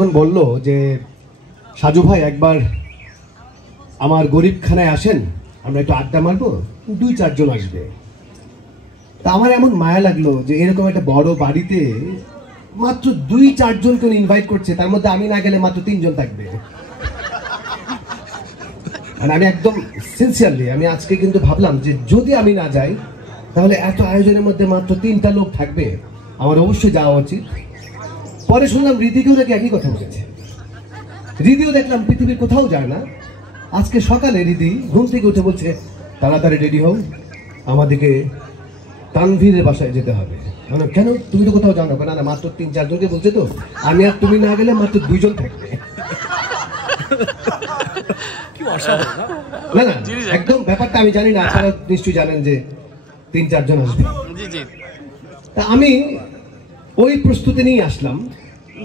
যখন বলল যে সাজু ভাই একবার আমার গরিবখানায় আসেন, আমরা একটু আড্ডা মারবো, 2-4 জন আসবে, তা আমার এমন মায়া লাগলো যে এরকম একটা বড় বাড়িতে মাত্র 2-4 জনকে ইনভাইট করছে, তার মধ্যে আমি না গেলে মাত্র 3 জন থাকবে। মানে আমি একদম সিনসিয়ারলি আমি আজকে কিন্তু ভাবলাম যে যদি আমি না যাই তাহলে এত আয়োজনের মধ্যে মাত্র 3টা লোক থাকবে, আমার অবশ্যই যাওয়া উচিত। পরে শুনলাম রীতিকেও নাকি একই কথা বলেছে। রীতিও দেখলাম পৃথিবীর কোথাও যায় না। আজকে সকালে রীতি ঘুম থেকে উঠে বলছে তাড়াতাড়ি রেডি হও, আমাদেরকে তানভীরের বাসায় যেতে হবে। মানে কেন, তুমি তো কোথাও যাও না? না, মাত্র 3-4 জনকে বলছে, তো আমি আর তুমি না গেলে মাত্র 2 জন থাকবে। না না, একদম ব্যাপারটা আমি জানি না, আপনারা নিশ্চয়ই জানেন যে 3-4 জন আসবে। তা আমি ওই প্রস্তুতি নিয়ে আসলাম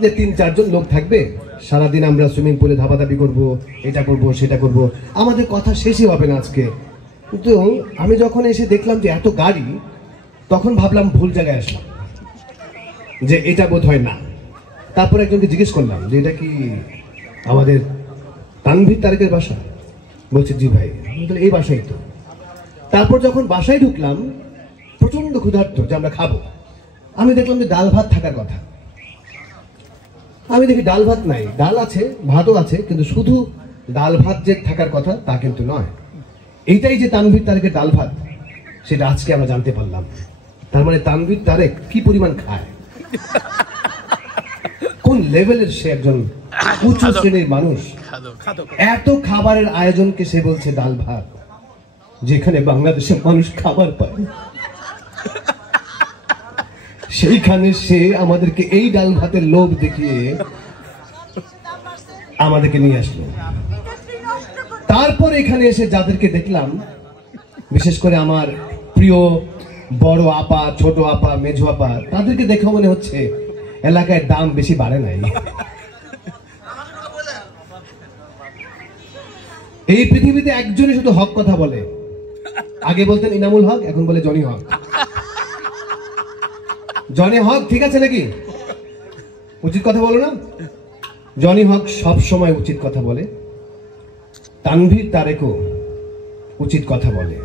যে 3-4 জন লোক থাকবে, সারাদিন আমরা সুইমিং পুলে ধাপাধাপি করব, এটা করব সেটা করব, আমাদের কথা শেষই হবে না আজকে। কিন্তু আমি যখন এসে দেখলাম যে এত গাড়ি, তখন ভাবলাম ভুল জায়গায় আসলাম, যে এটা বোধ হয় না। তারপর একজনকে জিজ্ঞেস করলাম যে এটা কি আমাদের তানভীর তারেকের বাসা? বলছে জি ভাই। এই বাসাই তো। তারপর যখন বাসায় ঢুকলাম, প্রচন্ড ক্ষুধার্ত যে আমরা খাবো, আমি দেখলাম যে ডাল ভাত থাকার কথা। আমি দেখি ডাল ভাত নাই, ডাল আছে, ভাতও আছে, কিন্তু শুধু ডাল ভাত যে থাকার কথা তা কিন্তু নয়। এইটাই যে তানভীর তারেকের ডাল ভাত, সেটা আজকে আমরা জানতে পারলাম। তার মানে তানভীর তারেক কি পরিমাণ খায়, কোন লেভেলের সে একজন উচ্চ শ্রেণীর মানুষ। এত খাবারের আয়োজনকে সে বলছে ডাল ভাত, যেখানে বাংলাদেশের মানুষ খাবার পায়, সেইখানে সে আমাদেরকে এই ডাল ভাতের লোভ দেখিয়ে আমাদেরকে নিয়ে আসলো। তারপর এখানে এসে যাদেরকে দেখলাম, বিশেষ করে আমার প্রিয় বড় আপা, ছোট আপা, মেঝো আপা, তাদেরকে দেখে মনে হচ্ছে এলাকায় দাম বেশি বাড়ে নাই। এই পৃথিবীতে একজনই শুধু হক কথা বলে। আগে বলতেন ইনামুল হক, এখন বলে জনি হক। জনি হক ঠিক আছে নাকি? উচিত কথা বলো না? জনি হক সব সময় উচিত কথা বলে, তানভীর তারেকও উচিত কথা বলে।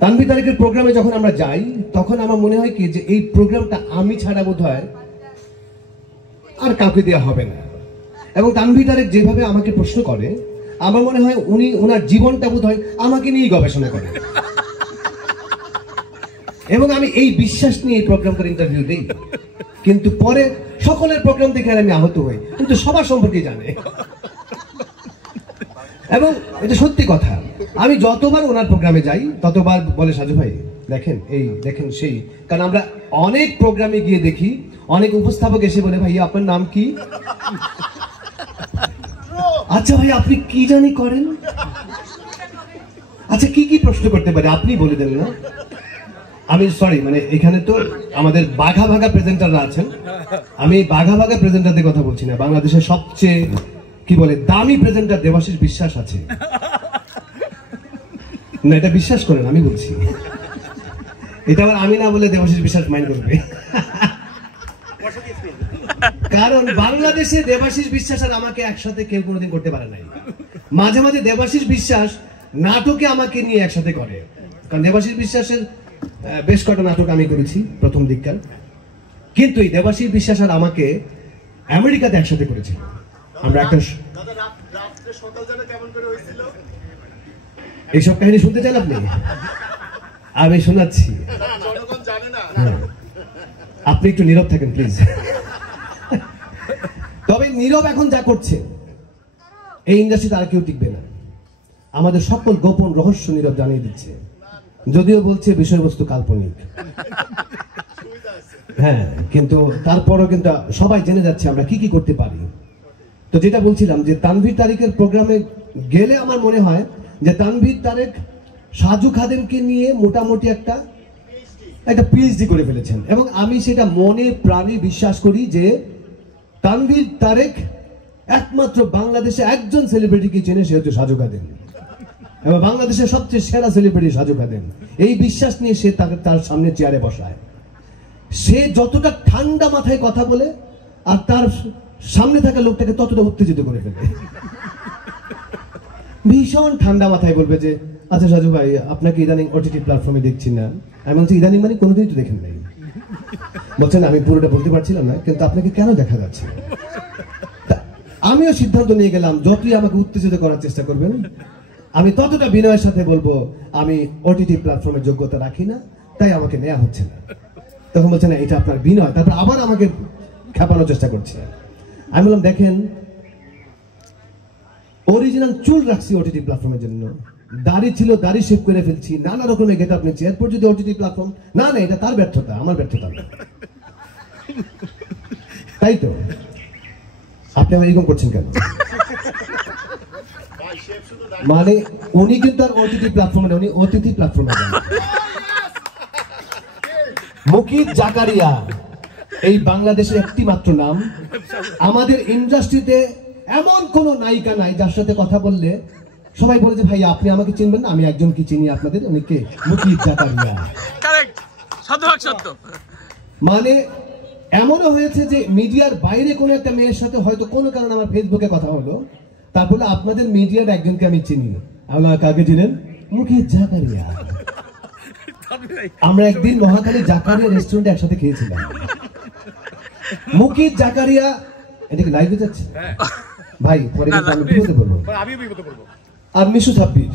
তানভীর তারেকের প্রোগ্রামে যখন আমরা যাই, তখন আমার মনে হয় কি যে এই প্রোগ্রামটা আমি ছাড়া বোধ হয় আর কাউকে দেওয়া হবে না। এবং তানভীর তারেক যেভাবে আমাকে প্রশ্ন করে, আমার মনে হয় উনি ওনার জীবনটা বোধ হয় আমাকে নিয়েই গবেষণা করেন। এবং আমি এই বিশ্বাস নিয়ে এই প্রোগ্রাম করে ইন্টারভিউ দিই, কিন্তু পরে সকলের প্রোগ্রাম দেখে আমি আহত হই, কিন্তু সবার সম্পর্কে জানে। এবং এটা সত্যি কথা, আমি যতবার ওনার প্রোগ্রামে যাই ততবার বলে সাজু ভাই দেখেন এই দেখেন সেই। কারণ আমরা অনেক প্রোগ্রামে গিয়ে দেখি অনেক উপস্থাপক এসে বলে ভাই আপনার নাম কি? আচ্ছা ভাই আপনি কি জানি করেন? আচ্ছা কি কি প্রশ্ন করতে পারে আপনি বলে দেন না? আমি সরি, মানে এখানে তো আমাদের বাঘা ভাগা প্রেজেন্টাররা আছেন, আমি বাঘা ভাগা প্রেজেন্টারদের কথা বলছি না। বাংলাদেশের সবচেয়ে কি বলে দামি প্রেজেন্টার দেবাশিস বিশ্বাস আছে না, এটা বিশ্বাস করেন আমি বলছি। এটা আবার আমি না বলে দেবাশিস বিশ্বাস মাইন্ড করবে। কারণ বাংলাদেশে দেবাশিস বিশ্বাস আর আমাকে একসাথে কেউ কোনোদিন করতে পারে নাই। মাঝে মাঝে দেবাশিস বিশ্বাস নাটকে আমাকে নিয়ে একসাথে করে, কারণ দেবাশিস বিশ্বাসের বেশ কটা নাটক আমি করেছি প্রথম দিককার, কিন্তু এই দেবাশিস বিশ্বাস আর আমাকে আমেরিকাতে একসাথে করেছি। আমরা একটা এইসব কাহিনী শুনতে চান আপনি? আমি শোনাচ্ছি, আপনি একটু নীরব থাকেন প্লিজ। তবে নীরব এখন যা করছে এই ইন্ডাস্ট্রিতে আর কেউ টিকবে না। আমাদের সকল গোপন রহস্য নীরব জানিয়ে দিচ্ছে, যদিও বলছে বিষয়বস্তু কাল্পনিক। হ্যাঁ, কিন্তু তারপরও কিন্তু সবাই জেনে যাচ্ছে আমরা কি কি করতে পারি। তো যেটা বলছিলাম যে তানভীর তারেকের প্রোগ্রামে গেলে আমার মনে হয় যে তানভীর তারেক সাজু খাদেমকে নিয়ে মোটামুটি একটা পিএইচডি করে ফেলেছেন। এবং আমি সেটা মনে প্রাণে বিশ্বাস করি যে তানভীর তারেক একমাত্র বাংলাদেশে একজন সেলিব্রিটিকে চেনে, সে হচ্ছে সাজু খাদেম। এবং বাংলাদেশের সবচেয়ে সেরা সেলিব্রিটি সাজু খাদেম। এই বিশ্বাস নিয়ে সে তার সামনে চেয়ারে বসায়। সে যতটা ঠান্ডা মাথায় কথা বলে আর তার সামনে থাকা লোকটাকে ততটা উত্তেজিত করে ফেলে। ভীষণ ঠান্ডা মাথায় বলবে যে আচ্ছা সাজু ভাই, আপনাকে ইদানিং ওটিটি প্ল্যাটফর্মে দেখছি না। আমি বলছি ইদানিং মানে কোনোদিনই তো দেখেন নাই। বলছেন আমি পুরোটা বলতে পারছিলাম না, কিন্তু আপনাকে কেন দেখা যাচ্ছে। আমিও সিদ্ধান্ত নিয়ে গেলাম, যতই আমাকে উত্তেজিত করার চেষ্টা করবেন আমি ততটা বিনয়ের সাথে বলবো আমি ওটিটি প্ল্যাটফর্মের যোগ্যতা রাখি না, তাই আমাকে নেওয়া হচ্ছে না। তখন বলছে না এটা আপনার বিনয়, তারপর আবার আমাকে খেপানোর চেষ্টা করছে। আমি বললাম দেখেন, অরিজিনাল চুল রাখছি ওটিটি প্ল্যাটফর্মের জন্য, দাড়ি ছিল দাড়ি শেভ করে ফেলছি, নানা রকমের গেট আপ নিচ্ছি, এরপর যদি ওটিটি প্ল্যাটফর্ম না এটা তার ব্যর্থতা, আমার ব্যর্থতা না। তাই তো আপনি আমার এরকম করছেন কেন? মানে উনি কিন্তু আর ওটিটি প্ল্যাটফর্মে, উনি ওটিটি প্ল্যাটফর্মে। মুকিত জাকারিয়া এই বাংলাদেশের একটি মাত্র নাম। আমাদের ইন্ডাস্ট্রিতে এমন কোন নায়িকা নাই যার সাথে কথা বললে সবাই বলে যে ভাই আপনি আমাকে চিনবেন না, আমি একজন কি চিনি আপনাদের, উনি কে? মুকিত জাকারিয়া। কারেক্ট, সত্য। মানে এমনও হয়েছে যে মিডিয়ার বাইরে কোনো একটা মেয়ের সাথে হয়তো কোনো কারণে আমার ফেসবুকে কথা হলো, তারপরে আপনাদের মিডিয়ার একজনকে আমি চিনি। আপনারা কাকে চিনেন? মুকিত জাকারিয়া। আমরা একদিন মহাখালী জাকারিয়া রেস্টুরেন্টে একসাথে খেয়েছিলাম। মুকিত জাকারিয়া, এটা কি লাইভে যাচ্ছে ভাই? পরে আমি বিপদে পড়বো। আর মিশু সাব্বির,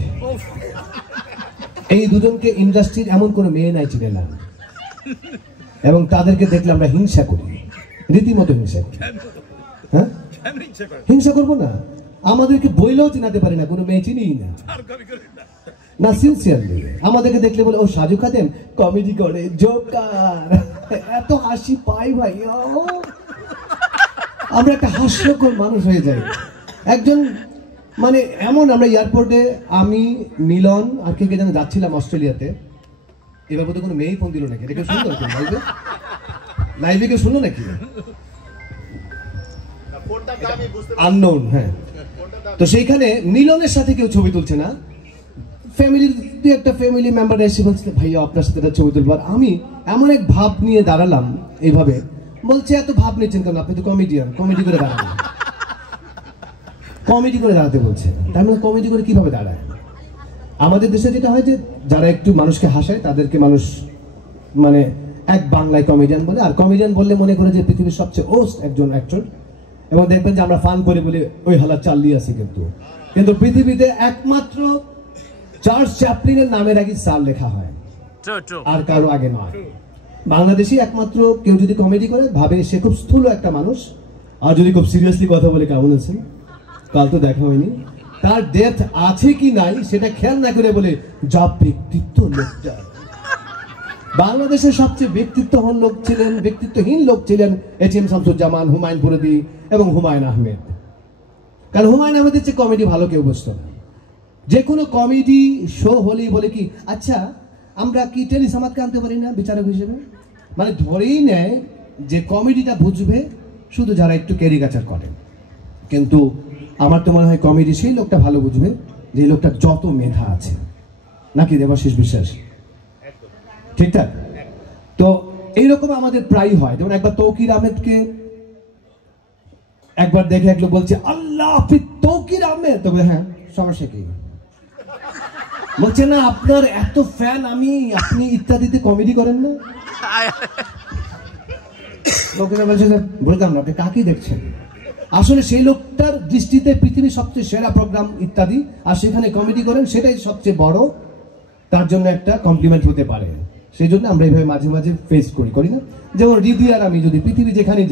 এই দুজনকে ইন্ডাস্ট্রির এমন কোনো মেয়ে নাই চিনে না, এবং তাদেরকে দেখলে আমরা হিংসা করি, রীতিমতো হিংসা করি। হ্যাঁ, হিংসা করবো না? আমাদেরকে বইলেও চিনাতে পারি না, কোনো মেয়ে চিনিই না, না সিনসিয়ারলি। আমাদেরকে দেখলে বলে ও সাজু খাদেম কমেডি করে, জোকার, এত হাসি পাই ভাই, আমরা একটা হাস্যকর মানুষ হয়ে যাই। একজন মানে এমন, আমরা এয়ারপোর্টে আমি মিলন আর কে যেন যাচ্ছিলাম অস্ট্রেলিয়াতে, এবার বোধহয় কোনো মেয়েই ফোন দিল নাকি, এটা কেউ শুনলো নাকি লাইভে? লাইভে কেউ শুনলো নাকি? আননোন। হ্যাঁ, তো সেইখানে মিলনের সাথে কেউ ছবি তুলছে না, ফ্যামিলির একটা ফ্যামিলি মেম্বার এসে বলছে ভাইয়া আপনার সাথে একটা ছবি তুলবো। আর আমি এমন এক ভাব নিয়ে দাঁড়ালাম এইভাবে, বলছে এত ভাব নিচ্ছেন কেন, আপনি তো কমেডিয়ান, কমেডি করে দাঁড়ান। কমেডি করে দাঁড়াতে বলছে, তার মানে কমেডি করে কিভাবে দাঁড়ায়? আমাদের দেশে যেটা হয় যে যারা একটু মানুষকে হাসায় তাদেরকে মানুষ মানে এক বাংলায় কমেডিয়ান বলে, আর কমেডিয়ান বললে মনে করে যে পৃথিবীর সবচেয়ে ওস্ট একজন অ্যাক্টর। এবং দেখবেন যে আমরা ফান করে বলে ওই হালা চালিয়ে আছি, কিন্তু পৃথিবীতে একমাত্র চার্লস চ্যাপলিনের নামের আগে স্যার লেখা হয়, আর কারো আগে নয়। বাংলাদেশি একমাত্র কেউ যদি কমেডি করে ভাবে সে খুব স্থূল একটা মানুষ, আর যদি খুব সিরিয়াসলি কথা বলে কেমন আছেন, কাল তো দেখা হয়নি, তার ডেথ আছে কি নাই সেটা খেয়াল না করে বলে যা ব্যক্তিত্ব লোকটা। বাংলাদেশের সবচেয়ে ব্যক্তিত্বহীন লোক ছিলেন এটিএম শামসুজ্জামান, হুমায়ুন ফরিদি এবং হুমায়ুন আহমেদ। কারণ হুমায়ুন আহমেদের চেয়ে কমেডি ভালো কেউ বুঝতো না। যে কোনো কমেডি শো হলেই বলে কি আচ্ছা আমরা কি টেলিসামাদকে আনতে পারি না বিচারক হিসেবে, মানে ধরেই নেয় যে কমেডিটা বুঝবে শুধু যারা একটু ক্যারিকাচার করে। কিন্তু আমার তো মনে হয় কমেডি সেই লোকটা ভালো বুঝবে যে লোকটা যত মেধা আছে, নাকি দেবাশিস বিশ্বাস? ঠিকঠাক তো এইরকম আমাদের প্রায় হয়। যেমন একবার তৌকির আহমেদকে একবার দেখে এক লোক বলছে আল্লাহ আপনি তৌকির আহমেদ, তবে হ্যাঁ সমস্যা কি? বলছে না আপনার এত ফ্যান আমি, আপনি ইত্যাদিতে কমেডি করেন না? লোকেরা বলছে বলতাম না আপনি কাকে দেখছেন। আসলে সেই লোকটার দৃষ্টিতে পৃথিবীর সবচেয়ে সেরা প্রোগ্রাম ইত্যাদি, আর সেখানে কমেডি করেন, সেটাই সবচেয়ে বড় তার জন্য একটা কমপ্লিমেন্ট হতে পারে। সেই জন্য আমরা এইভাবে মাঝে মাঝে ফেস করি না? যেমন রিদি আর আমি যদি পৃথিবী যেখানে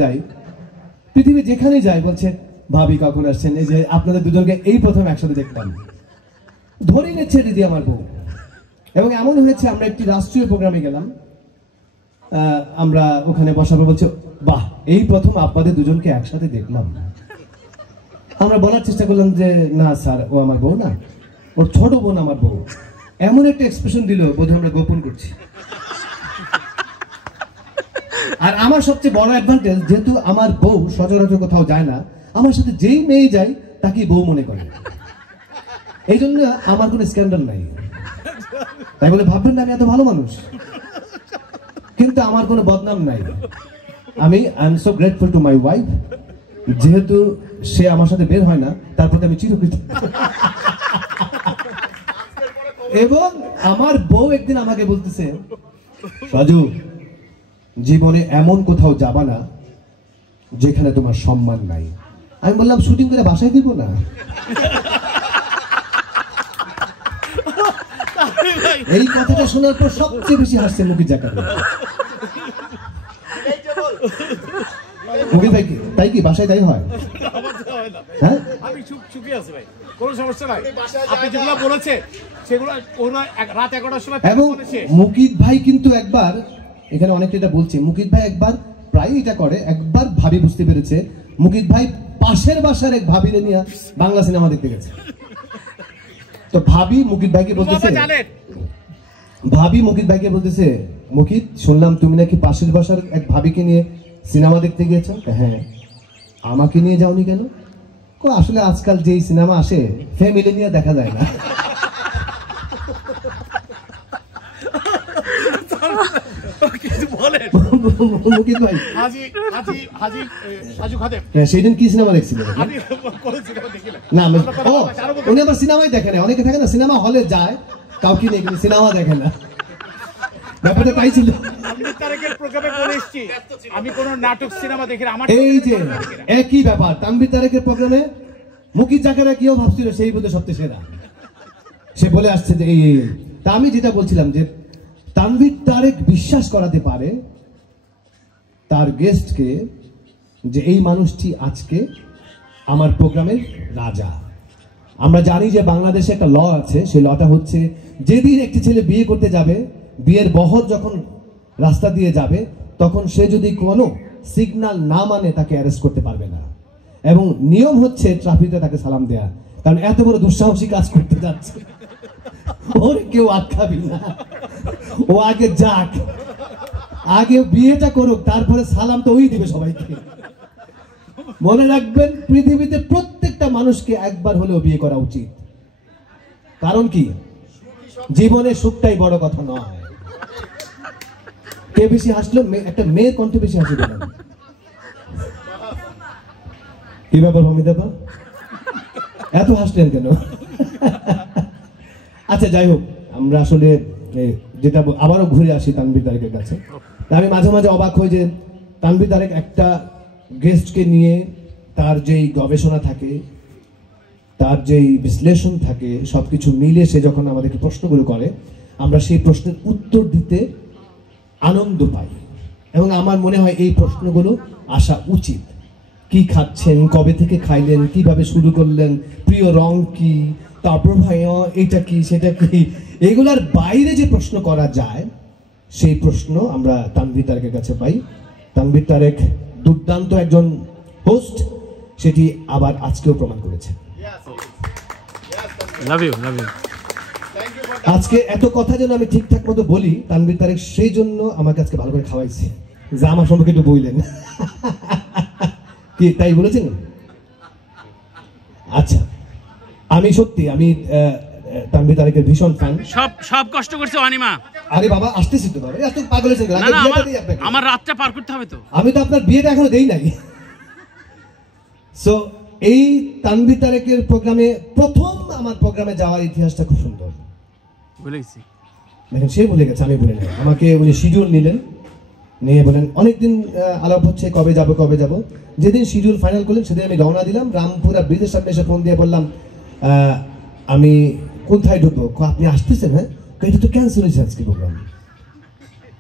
যাই বলছে ভাবি কখন আসছেন, এই যে আপনাদের দুজনকে এই প্রথম একসাথে দেখলাম, ধরে নিচ্ছে রিদি আমার বউ। এবং এমন হয়েছে আমরা একটি রাষ্ট্রীয় প্রোগ্রামে গেলাম, আমরা ওখানে বসাবো, বলছে বাহ এই প্রথম আপনাদের দুজনকে একসাথে দেখলাম। আমরা বলার চেষ্টা করলাম যে না স্যার ও আমার বউ না, ওর ছোট বোন আমার বউ। এমন একটা এক্সপ্রেশন দিল বোধহয় আমরা গোপন করছি। আর আমার সবচেয়ে বড় অ্যাডভান্টেজ, যেহেতু আমার বউ সচরাচর কোথাও যায় না, আমার সাথে যেই মেয়ে যায় তাকে বউ মনে করে, এই জন্য আমার কোনো স্ক্যান্ডাল নাই। তাই বলে ভাববেন না আমি এত ভালো মানুষ, কিন্তু আমার কোনো বদনাম নাই। I am so grateful to my wife যেহেতু সে আমার সাথে বের হয় না, তার প্রতি আমি চিরকৃত। এবং আমার বউ একদিন আমাকে বলতেছে, রাজু জীবনে এমন কোথাও যাবা না যেখানে তোমার সম্মান নাই। আমি বললাম শুটিং করে বাসায় দিব না? এই কথাটা শোনার পর সবচেয়ে বেশি হাসছে মুকিত জাকারি। মুকিত ভাই তাই কি বাসায় তাই হয়? হ্যাঁ আমি চুপি আছে ভাই, কোনো সমস্যা নাই। আপনি যেগুলো বলেছে সেগুলো রাত 11টার সময়। এবং মুকিত ভাই কিন্তু একবার, এখানে অনেকটা এটা বলছে, মুকিত ভাই একবার প্রায় এটা করে, একবার ভাবি বুঝতে পেরেছে, মুকিত ভাই পাশের বাসার এক ভাবিরে নিয়ে বাংলা সিনেমা দেখতে গেছে। তো ভাবি মুকিত ভাইকে বলতেছে, ভাবি মুকিত ভাইকে বলতেছে, মুকিত শুনলাম তুমি নাকি পাশের বাসার এক ভাবিকে নিয়ে সিনেমা দেখতে গিয়েছো? হ্যাঁ। আমাকে নিয়ে যাওনি কেন? আসলে আজকাল যেই সিনেমা আসে ফ্যামিলি নিয়ে দেখা যায় না। মুকিত ভাই সেদিন কি সিনেমা দেখছিলেন? না উনি আবার সিনেমাই দেখে না। অনেকে থাকে না সিনেমা হলে যায় কাউকে নিয়ে, কিন্তু সিনেমা দেখে না। ব্যাপারটা তাই ছিল। আমি কোন নাটক সিনেমা দেখি না। এই যে একই ব্যাপার, তানভীর তারেকের প্রোগ্রামে মুকিত জাকারিয়া কিও ভাবছিল সেই বোধহয় সবচেয়ে সেরা। সে বলে আসছে যে এই তা আমি যেটা বলছিলাম যে তানভীর তারেক বিশ্বাস করাতে পারে তার গেস্টকে যে এই মানুষটি আজকে আমার প্রোগ্রামের রাজা। আমরা জানি যে বাংলাদেশে একটা ল আছে, সেই লটা হচ্ছে যেদিন একটি ছেলে বিয়ে করতে যাবে, বিয়ের বহর যখন রাস্তা দিয়ে যাবে, তখন সে যদি কোনো সিগন্যাল না মানে তাকে অ্যারেস্ট করতে পারবে না। এবং নিয়ম হচ্ছে ট্রাফিকে তাকে সালাম দেয়া, কারণ এত বড় দুঃসাহসী কাজ করতে যাচ্ছে, ওর কেউ আটকাবি না। ও আগে যাক, আগে বিয়েটা করুক, তারপরে সালাম তো ওই দিবে সবাইকে। মনে রাখবেন পৃথিবীতে প্রত্যেকটা মানুষকে একবার হলেও বিয়ে করা উচিত। কারণ কি, জীবনে সুখটাই বড় কথা নয়। কে বেশি হাসলো? একটা মেয়ের কণ্ঠে বেশি হাসি দিলাম। কি ব্যাপার ভূমিদেবা, এত হাসলেন কেন? আচ্ছা যাই হোক, আমরা আসলে যেটা আবারও ঘুরে আসি তানভীর তারেকের কাছে। আমি মাঝে মাঝে অবাক হই যে তানভীর তারেক একটা গেস্টকে নিয়ে তার যেই গবেষণা থাকে, তার যেই বিশ্লেষণ থাকে, সবকিছু মিলে সে যখন আমাদেরকে প্রশ্নগুলো করে, আমরা সেই প্রশ্নের উত্তর দিতে আনন্দ পাই। এবং আমার মনে হয় এই প্রশ্নগুলো আসা উচিত। কি খাচ্ছেন, কবে থেকে খাইলেন, কিভাবে শুরু করলেন, প্রিয় রং কি, তারপর ভাইয়া এটা কি সেটা কি, এগুলার বাইরে যে প্রশ্ন করা যায় সেই প্রশ্ন আমরা তানভীর তারেকের কাছে পাই। তানভীর তারেক দুর্দান্ত একজন হোস্ট, সেটি আবার আজকেও প্রমাণ করেছে। আজকে এত কথা যেন আমি ঠিকঠাক মতো বলি, তানভীর তারেক সেই জন্য আমাকে আজকে ভালো করে খাওয়াইছে, যা আমার সম্পর্কে একটু বললেন। কি তাই বলেছেন? আচ্ছা, আমি সত্যি আমি তানভীর তারেকের ভীষণ ফ্যান। সব কষ্ট করছে অনিমা। আরে বাবা আসতেছি তো বাবা, এত পাগল হয়েছেন কেন? আমার রাতটা পার করতে হবে তো। আমি তো আপনার বিয়েটা এখনো দেই নাই। সো এই তানভীর তারেকের প্রোগ্রামে প্রথম আমার প্রোগ্রামে যাওয়ার ইতিহাসটা খুব সুন্দর। বলেছি দেখেন সে ভুলে গেছে, আমি ভুলে নাই। আমাকে উনি শিডিউল নিলেন, নিয়ে বলেন অনেকদিন আলাপ হচ্ছে কবে যাব। যেদিন শিডিউল ফাইনাল করলেন সেদিন আমি রওনা দিলাম। রামপুরা ব্রিজের সামনে এসে ফোন দিয়ে বললাম আমি কোথায় ঢুকবো? আপনি আসতেছেন? হ্যাঁ, এটা তো ক্যান্সেল হয়েছে আজকে প্রোগ্রাম।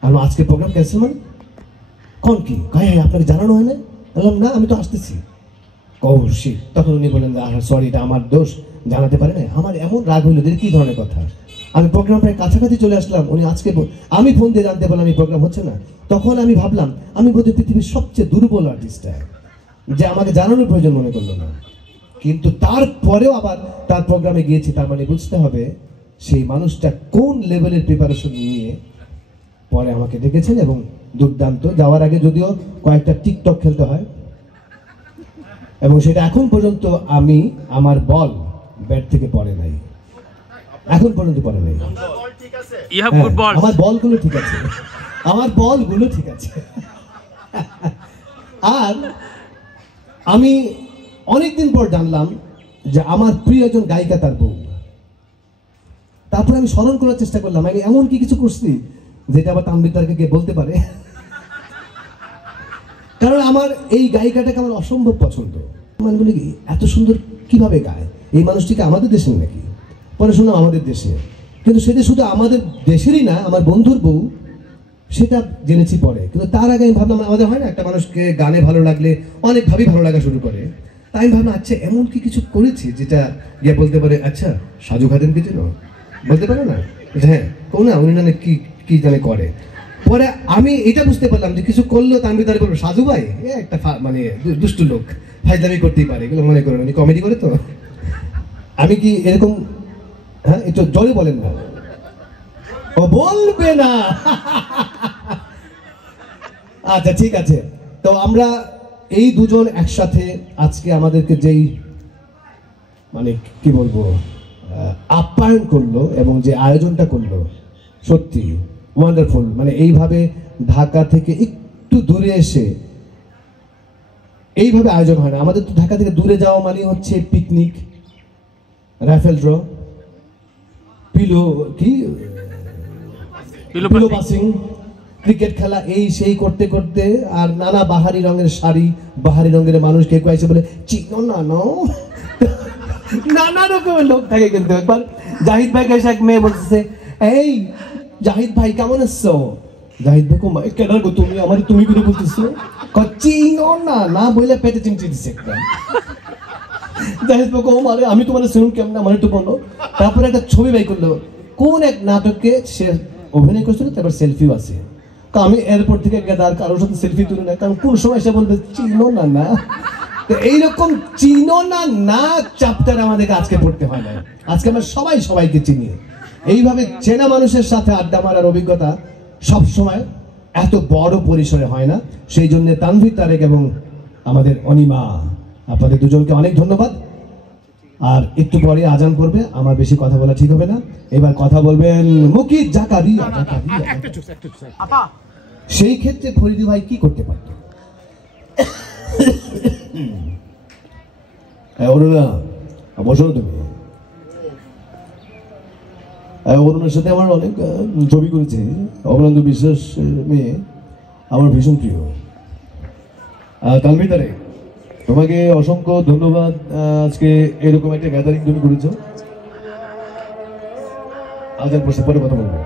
আমি আজকে প্রোগ্রাম ক্যান্সেল মানে কোন কি? আপনাকে জানানো হয় না? বললাম না, আমি তো আসতেছি। তখন উনি বললেন সরি, এটা আমার দোষ, জানাতে পারে না। আমার এমন রাগ হইল, কি ধরনের কথা। আমি প্রোগ্রাম প্রায় কাছাকাছি চলে আসলাম, উনি আজকে আমি ফোন দিয়ে জানতে পারলাম এই প্রোগ্রাম হচ্ছে না। তখন আমি ভাবলাম আমি বোধহয় পৃথিবীর সবচেয়ে দুর্বল আর্টিস্ট, যে আমাকে জানানোর প্রয়োজন মনে করলো না। কিন্তু তারপরেও আবার তার প্রোগ্রামে গিয়েছি, তার মানে বুঝতে হবে সেই মানুষটা কোন লেভেলের প্রিপারেশন নিয়ে পরে আমাকে ডেকেছেন। এবং দুর্দান্ত। যাওয়ার আগে যদিও কয়েকটা টিকটক খেলতে হয়, এবং সেটা এখন পর্যন্ত আমি আমার বল ব্যাট থেকে পড়ে নাই, এখন পর্যন্ত পড়ে নাই। আমার বলগুলো ঠিক আছে, আমার বলগুলো ঠিক আছে। আর আমি অনেকদিন পর জানলাম যে আমার প্রিয় একজন গায়িকা তার বউ। তারপরে আমি স্মরণ করার চেষ্টা করলাম আমি এমন কি কিছু করছি যেটা আবার তানভীর তারেককে গিয়ে বলতে পারে। কারণ আমার এই গায়িকাটাকে আমার অসম্ভব পছন্দ। মানে বলি কি এত সুন্দর কিভাবে গায়, এই মানুষটিকে আমাদের দেশের নাকি? পরে শুনলাম আমাদের দেশে, কিন্তু সেটা শুধু আমাদের দেশেরই না, আমার বন্ধুর বউ, সেটা জেনেছি পরে। কিন্তু তার আগে আমি ভাবলাম আমাদের হয় না একটা মানুষকে গানে ভালো লাগলে অনেকভাবেই ভালো লাগা শুরু করে। তাই আমি ভাবলাম আচ্ছা এমন কি কিছু করেছি যেটা গিয়ে বলতে পারে আচ্ছা সাজু খাদেন কি যেন বলতে পারে না, হ্যাঁ কোন না উনি না কি কি জানে করে। পরে আমি এটা বুঝতে পারলাম যে কিছু করলেও তানভীর তারেক বলবো সাজু ভাই এ একটা মানে দুষ্টু লোক, ফাইজলামি করতেই পারে, এগুলো মনে করেন উনি কমেডি করে তো। আমি কি এরকম, হ্যাঁ একটু জোরে বলেন না, ও বলবে না। আচ্ছা ঠিক আছে, তো আমরা এই দুজন একসাথে আজকে আমাদেরকে যেই মানে কি বলবো আপ্যায়ন করলো এবং যে আয়োজনটা করলো সত্যি ওয়ান্ডারফুল। মানে এইভাবে ঢাকা থেকে একটু দূরে এসে এইভাবে আয়োজন হয় না। আমাদের তো ঢাকা থেকে দূরে যাওয়া মানে হচ্ছে picnic, rifle draw, pillow passing, cricket খেলা, এই সেই করতে করতে আর নানা বাহারি রঙের শাড়ি, বাহারি রঙের মানুষ কেউ এসে বলে চিনো না নানা রকমের লোক থাকে। কিন্তু একবার জাহিদ ভাই এসে এক মেয়ে বলতেছে এই জাহিদ ভাই কেমন আছো? জাহিদ ভাই কোমাই কেডার গো তুমি আমার তুমি করে বলতেছো, চিনো না না বলে পেটে চিমচি দিছে একদম। জাহিদ ভাই কম আরে আমি তোমার শুনুন কেমন আমার একটু বলো। তারপরে একটা ছবি বাই করলো, কোন এক নাটকে সে অভিনয় করছিল, তারপর সেলফিও আছে। তো আমি এরপর থেকে আর কারোর সাথে সেলফি তুলি না, কারণ কোন সময় সে বলবে চিনো না না। তো এইরকম চিনো না না চ্যাপ্টার আমাদেরকে আজকে পড়তে হয় না। আজকে আমরা সবাই সবাইকে চিনি। এইভাবে চেনা মানুষের সাথে আড্ডা মারার অভিজ্ঞতা সব সময় এত বড় পরিসরে হয় না। সেই জন্য তানভীর তারেক এবং আমাদের অনিমা, আপনাদের দুজনকে অনেক ধন্যবাদ। আর একটু পরে আজান করবে, আমার বেশি কথা বলা ঠিক হবে না। এবার কথা বলবেন মুকিত জাকারিয়া। সেই ক্ষেত্রে ফরিদি ভাই কি করতে পারত? অরুণা বসো তুমি। অরুণের সাথে আমার অনেক ছবি করেছে। অমরেন্দ্র বিশ্বাস মেয়ে আমার ভীষণ প্রিয়। তানভীর তারেক তোমাকে অসংখ্য ধন্যবাদ, আজকে এরকম একটা গ্যাদারিং তুমি করেছো। আজ আর পরে কথা বলবো।